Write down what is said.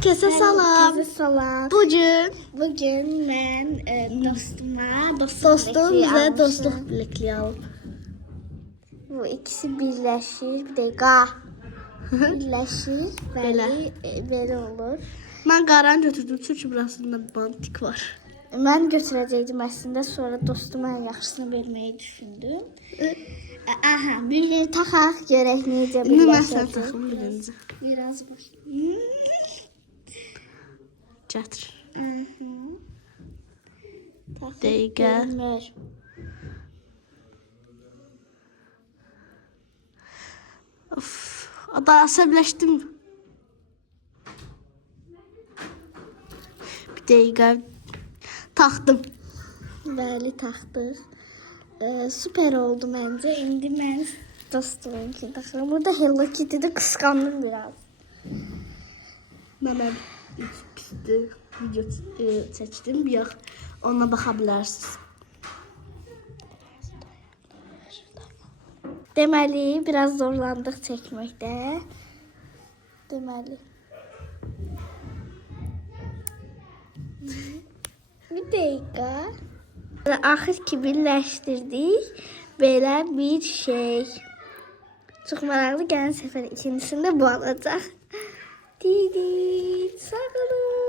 Herkese salam. Herkese salam. Bugün mən dostum bize dostluq bilikliyi alıb. Bu ikisi birleşir. Bir dakika. Birleşir. Böyle olur. Mən qaran götürdüm çünki burasında bantik var. Mən götürəcəydim əslində, sonra dostuma ən yaxşısını verməyi düşündüm. Aha, bir taxaq görək necə İndi mən sən birləşəcək. taxım birinci. Biraz baş. Gətir. Taxaq Dəqiqə. görmür. Of, ada əsəbləşdim. Bir dəqiqə. Taxdım. Bəli, taxdıq. Süper oldu məncə. İndi mən dostumun taxıram. Burada Hello Kitty'də qısqandım biraz. Mən pisdir video çəkdim. Bir yax ona baxa bilərsiniz. Deməli, biraz zorlandıq çəkməkdə. Deməli. Bir dəqiqə. Axır ki birləşdirdik. Belə bir şey. Çox maraqlı. Gələn səfər ikincisində bu olacaq. Didi, sağ olun.